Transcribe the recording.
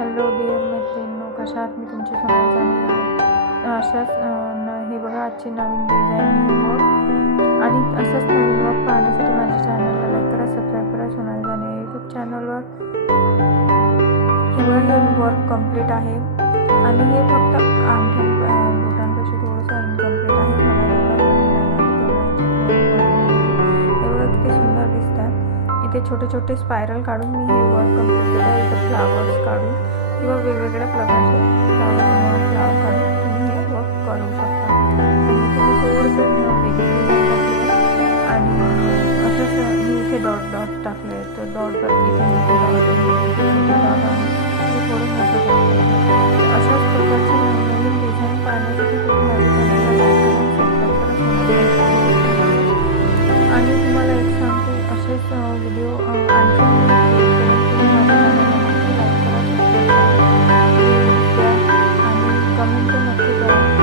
Hello dear मैत्रिणींनो, कशा आहात? मी तुमची सोनाली जाणे अशाच हे बघा आजची नवीन डिझाईन न्यू वर्क आणि असंच नवीन वर्क पाहण्यासाठी माझ्या चॅनलला लाईक करा, सबस्क्राईब करा. सोनाली जाणे यूट्यूब चॅनलवर हे बघा हे वर्क कंप्लीट आहे आणि हे फक्त बोटांपेक्षा थोडंसं इनकम्प्लीट आहे. हे बघा किती सुंदर दिसतात. इथे छोटे छोटे स्पायरल काढून मी हे वर्क कंप्लीट केलं आहे. इथं फ्लावर्स काढून किंवा वेगवेगळ्या प्रकारचे फ्लावर काढून तुम्ही हे वर्क करू शकता. आणि तुम्ही थोडंसं आणि असंच मी इथे डॉट टाकले तर डॉट इथे थोडं मोठं टाकलं. अशाच प्रकारचे नवीन डिझाईन पाहण्यासाठी तुम्ही माझ्या चॅनलला लाईक करा, सबस्क्राईब करा. आणि तुम्हाला एक सांगते, असेच व्हिडिओ आणखी माझ्या चॅनलला नक्की लाईक करा, सबस्क्राईब करा आणि कमेंट नक्की करा.